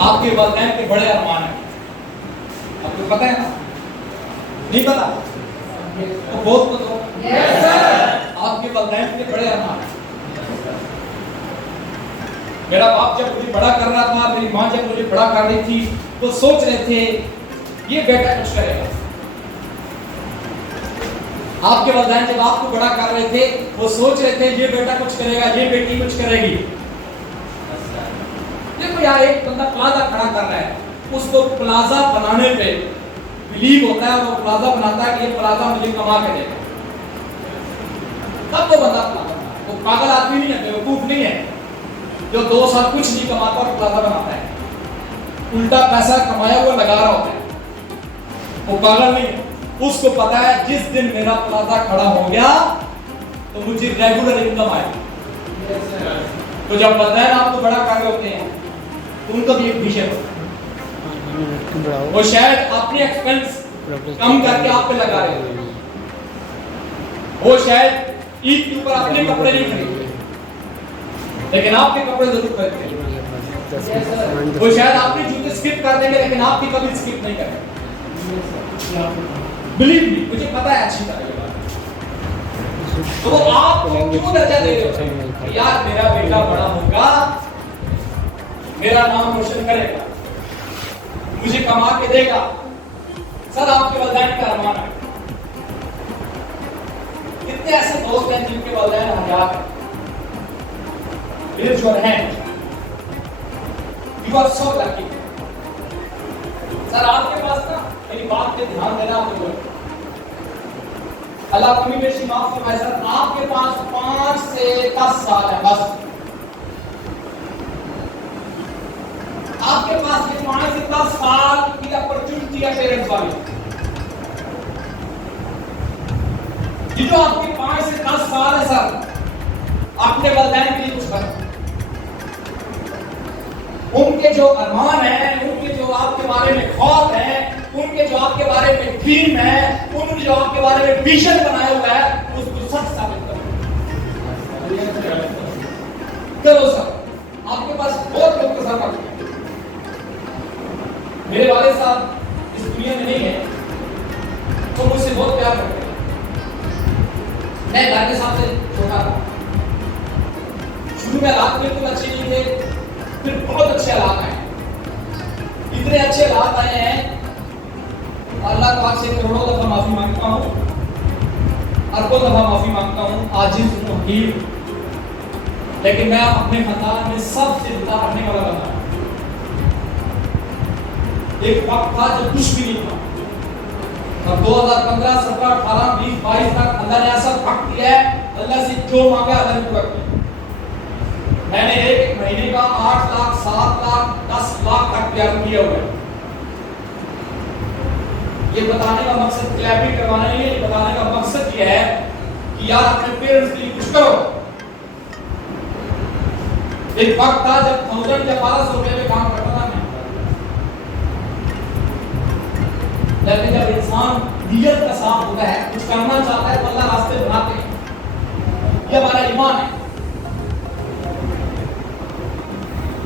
آپ کے والدین کے بڑے ارمان ہیں. آپ کو پتہ ہے نا؟ نہیں پتا تو بہت پتہ. آپ کے والدین کے بڑے ارمان ہیں. میرا باپ جب مجھے بڑا کر رہا تھا, میری ماں جب مجھے بڑا کر رہی تھی, وہ سوچ رہے تھے یہ بیٹا کچھ کرے گا. آپ کے والدین جب آپ کو بڑا کر رہے تھے وہ سوچ رہے تھے یہ بیٹا کچھ کرے گا, یہ بیٹی کچھ کرے گی. دیکھو یار, ایک بندہ پلازا کھڑا کر رہا ہے, اس کو پلازا بنانے پہ بلیو ہوتا ہے اور وہ پلازا بناتا ہے کہ یہ پلازا مجھے کما کے دے گا. تب وہ بندہ پلازا بناتا ہے. وہ پاگل آدمی نہیں ہے, بیوقوف نہیں ہے جو 2 سال کچھ نہیں کماتا اور پلازا بناتا ہے. الٹا پیسہ کمایا ہوا لگا رہا ہوتا ہے. وہ پاگل نہیں ہے. اس کو پتا ہے جس دن میرا پلازا کھڑا ہو گیا تو مجھے ریگولر انکم آئے گی. تو جب والدین آپ کو بڑا کر رہے ہوتے ہیں تو ان کا بھی ایک ویژن ہوتا ہے. وہ شاید اپنے ایکسپینس کم کر کے آپ پہ لگا رہے ہوتے ہیں. وہ شاید عید کے اوپر اپنے کپڑے نہیں خریدتے لیکن آپ کے کپڑے ضرور خریدتے ہیں. وہ شاید اپنے جوتے اسکپ کر دیں گے لیکن آپ کی کبھی اسکپ نہیں کریں گے. بلیو می, مجھے پتا ہے اچھی طرح یہ بات. تو وہ آپ کو کیوں درجہ دے رہے ہوتے ہیں یار میرا بیٹا بڑا ہوگا, میرا نام روشن کرے گا, مجھے کما کے دے گا. سر آپ کے والدین کا ارمان ہے. کتنے ایسے دوست ہیں جن کے والدین حیات ہیں, اسپرچوئل ہیں. یو آر سو لکی. سر آپ کے پاس نا میری بات پہ دھیان دینا آپ کو, اللہ کمی بیشی معاف فرمائے. سر آپ کے پاس 5 سے 10 سال ہے بس. آپ کے پاس یہ 5 سے 10 سال کی اپرچونٹی ہے پیرنٹس والی. یہ جو آپ کے 5 سے 10 سال ہے سر, اپنے والدین کے لیے کچھ کریں. ان کے جو ارمان ہیں, ان کے جو آپ کے بارے میں خواب ہیں, ان کے جو آپ کے بارے میں ڈریم ہے, ان نے جو آپ کے بارے میں ویژن بنایا ہوا ہے, اس کو سچ ثابت کرو سر. آپ کے پاس بہت لوگ تصور کرتے ہیں. میرے والد صاحب اس دنیا میں نہیں ہیں تو مجھ سے بہت پیار کرتے ہیں. میں دادا صاحب سے چھوٹا تھا. شروع میں حالات بالکل اچھے نہیں تھے, پھر بہت اچھے حالات آئے. اتنے اچھے حالات آئے ہیں اللہ پاک سے کروڑوں دفعہ معافی مانگتا ہوں, اربوں دفعہ معافی مانگتا ہوں, عاجز ہوں, حقیر. لیکن میں اپنے خاندان میں سب سے زیادہ پڑھنے والا بندہ. ایک وقت تھا جب کچھ بھی نہیں تھا. اب 2015 17 18 20 22 تک اللہ نے ایسا وقت دیا ہے, اللہ سے جو مانگا اللہ نے پورا کیا. میں نے ایک مہینے کا 8 لاکھ 7 لاکھ 10 لاکھ تک تیار کیا ہوا ہے. یہ بتانے کا مقصد کلیپنگ کروانا نہیں ہے, یہ بتانے کا مقصد یہ ہے کہ یار اپنے پیرنٹس کے لیے کچھ کرو. ایک وقت تھا جب 1000 یا 1200 روپے میں کام کرتا تھا میں, لیکن جب انسان نیت کا صاف ہوتا ہے, کچھ کرنا چاہتا ہے تو اللہ راستے بناتے ہیں. یہ ہمارا ایمان ہے.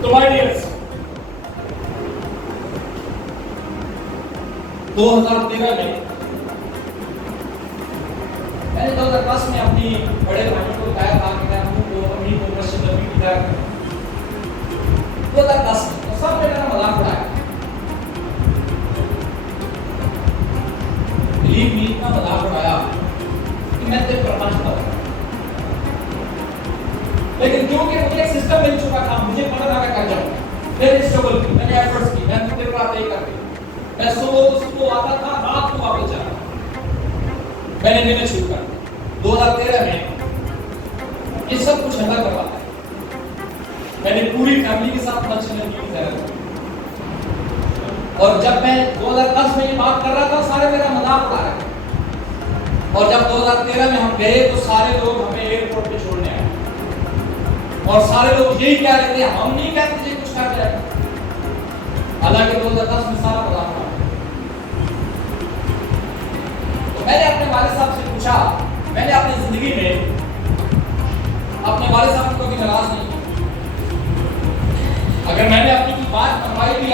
تو مائی ڈیئرز 2013 میں میں نے 2010 میں اپنی بڑے بھائی کو بتایا تھا کہ میں اپنی کو مسجد نبی کی طرح 2010 میں تو سب نے میرا مذاق اڑایا. بلیو می, اتنا مذاق اڑایا کہ میں تیرے پر پانچ ہوں. لیکن کیونکہ مجھے ایک سسٹم مل چکا تھا, مجھے پتا تھا کہ کر جاؤں. میں نے اسٹرگل کی, میں نے ایفرٹس کی, میں نے تیرے پر آتے ہی کر دی. میں صبح آتا تھا, رات کو واپس جاتا تھا. میں نے محنت شروع کر دی. 2013 میں یہ سب کچھ اللہ کرواتا ہے. میں نے پوری فیملی کے ساتھ مسجد نبی کی زیارت کی. اور جب میں 2010 میں یہ بات کر رہا تھا, سارے میرا مذاق اڑا رہے تھے. اور جب 2013 میں ہم گئے تو سارے لوگ ہمیں ایئرپورٹ پہ چھوڑنے آئے. اور سارے لوگ یہی کہہ رہے تھے, ہم نہیں کہتے تھے کچھ کر جائے. حالانکہ 2010 میں سارا مذاق اڑا. تو میں نے اپنے والد صاحب سے پوچھا, میں نے اپنی زندگی میں اپنے والد صاحب کو کبھی ناراض نہیں کیا. اگر میں نے اپنی کی بات منوائی بھی